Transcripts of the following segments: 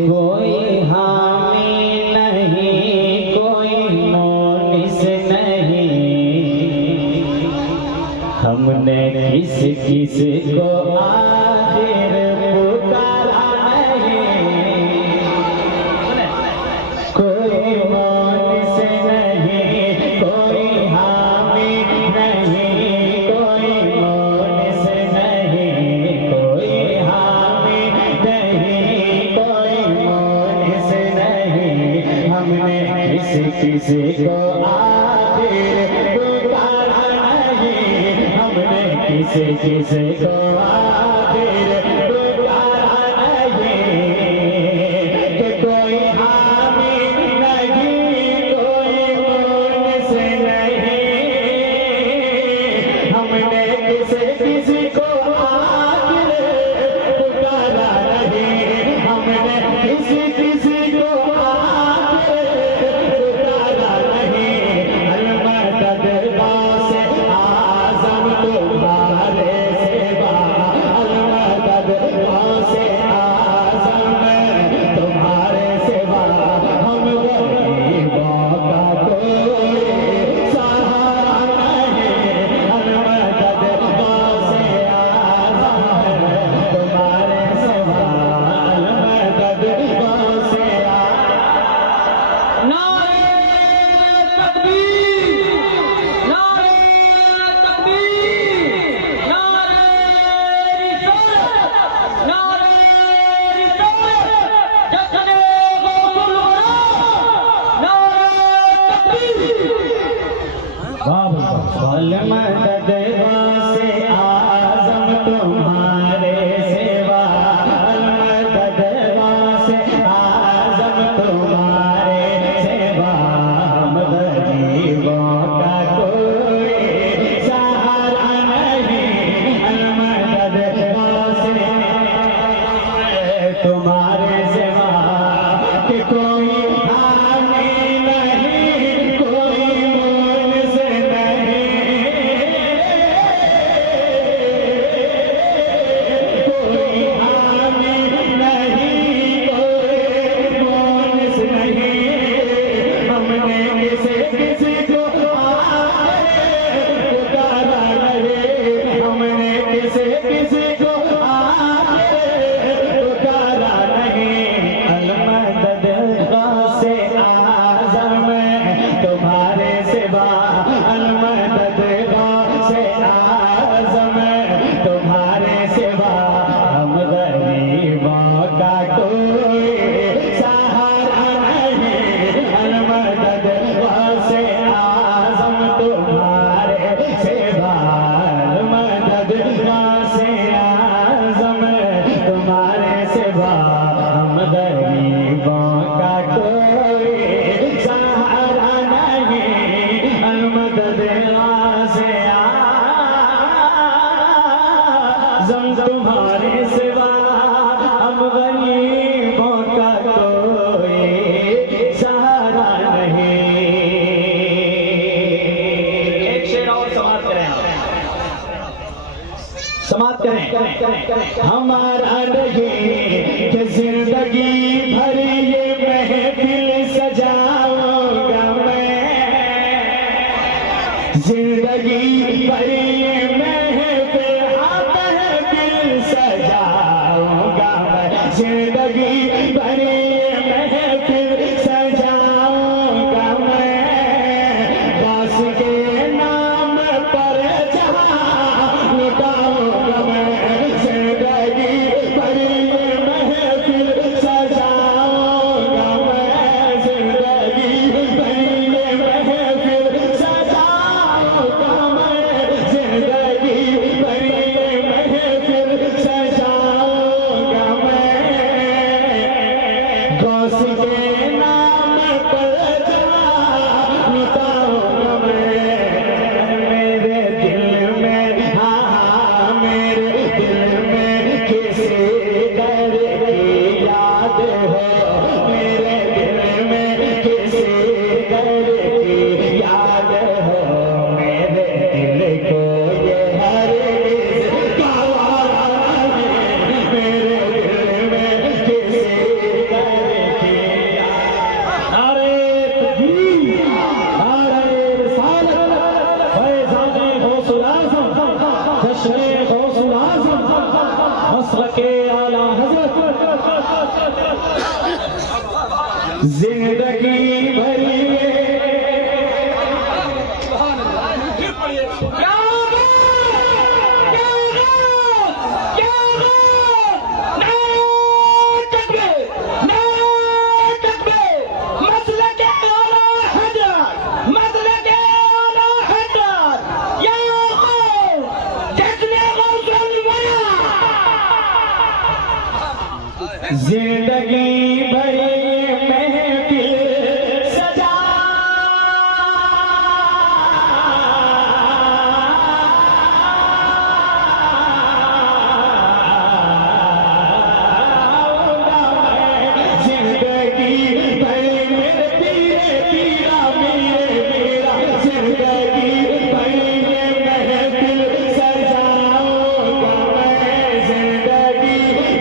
कोई हामी नहीं, कोई नोटिस नहीं, हमने किस किस को आखिर पुकारा नहीं। कोई नोटिस नहीं, कोई हामी नहीं, कोई नोटिस नहीं, कोई हामी नहीं, कोई नोटिस नहीं, हमने किस को आखिर पुकारा नहीं। हमने किस को आखिर पुकारा नहीं। कि कोई हामी नहीं, कोई नोटिस नहीं, हमने किस को आखिर पुकारा नहीं। हमने किस को आखिर पुकारा नहीं। अलमदद से आज़म तुम्हारे सिवा, अलमदद से आज़म तुम्हारे सिवा, हम गरीबों का कोई सहारा नहीं। अलमदद से आज़म तुम्हारे सिवा, अलमदद से नारे तकबीर, नारे तकबीर, नारे रिसालत, नारे रिसालत, जश्न-ए गौसुल वरा, नारे तकबीर। अलमदद से आज़म तुम्हारे सिवा, अलमदद से आज़म तुम्हारे सिवा, हम गरीबों का कोई सहारा नहीं। अलमदद से तुम्हारे सिवा, कि कोई हामी नहीं, कोई मुनिस नहीं, कोई हामी नहीं, कोई मुनिस नहीं, हमने किस को आखिर पुकारा नहीं। हमने किस को आखिर पुकारा नहीं। अलमदद से आज़म तुम्हारे सिवा, अलमदद से आज़म तुम्हारे सिवा, हम गरीबों का कोई सहारा नहीं। अलमदद से आज़म तुम्हारे सिवा, अलमदद से आज़म तुम्हारे सिवा, हम गरीबों का कोई सहारा नहीं। अलमदद से आज़म तुम्हारे सिवा, हम गरीबों का कोई सहारा नहीं। एक शेर और समाप्त करें। हमारा नहीं कि जिंदगी भर ये महफिल सजाऊंगा मैं, जिंदगी भर ये महफिल सजाऊंगा मैं, जिंदगी भर ये महफिल सजाऊंगा मैं। दास के नाम पर जहां लुटाऊंगा मैं, जिंदगी भर ये महफिल सजाऊंगा मैं, जिंदगी भर ये महफिल सजाऊंगा मैं, जिंदगी जश्न गौसुल आज़म मसलके आला हज़रत जिंदगी भरी जिंदगी भरी महफिल सजा जिंदगी भरी मेरे पीरे पीरा मेरा जिंदगी भरी महफिल सजाऊंगा मैं जिंदगी भरी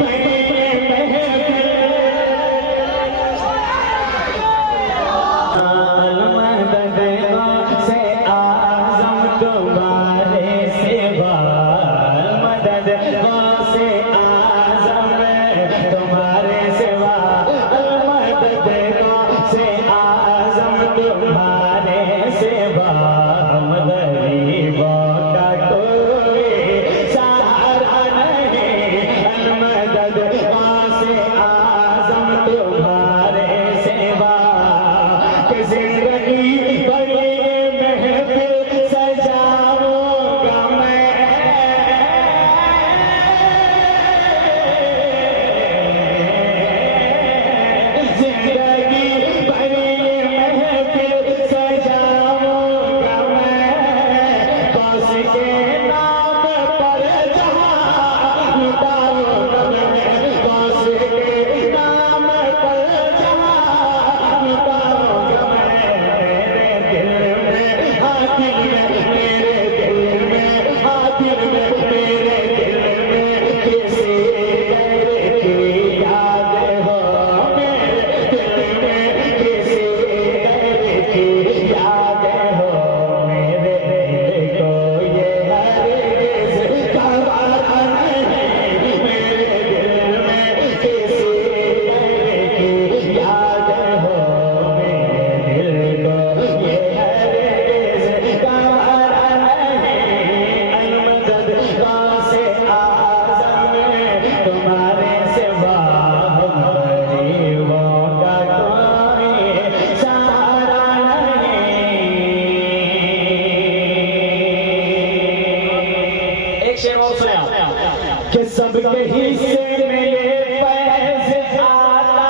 कि सबके हिस्से में ये फैज़ आता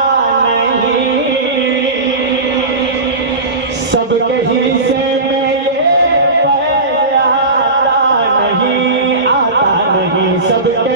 नहीं, सबके हिस्से में ये फैज़ आता नहीं, सबके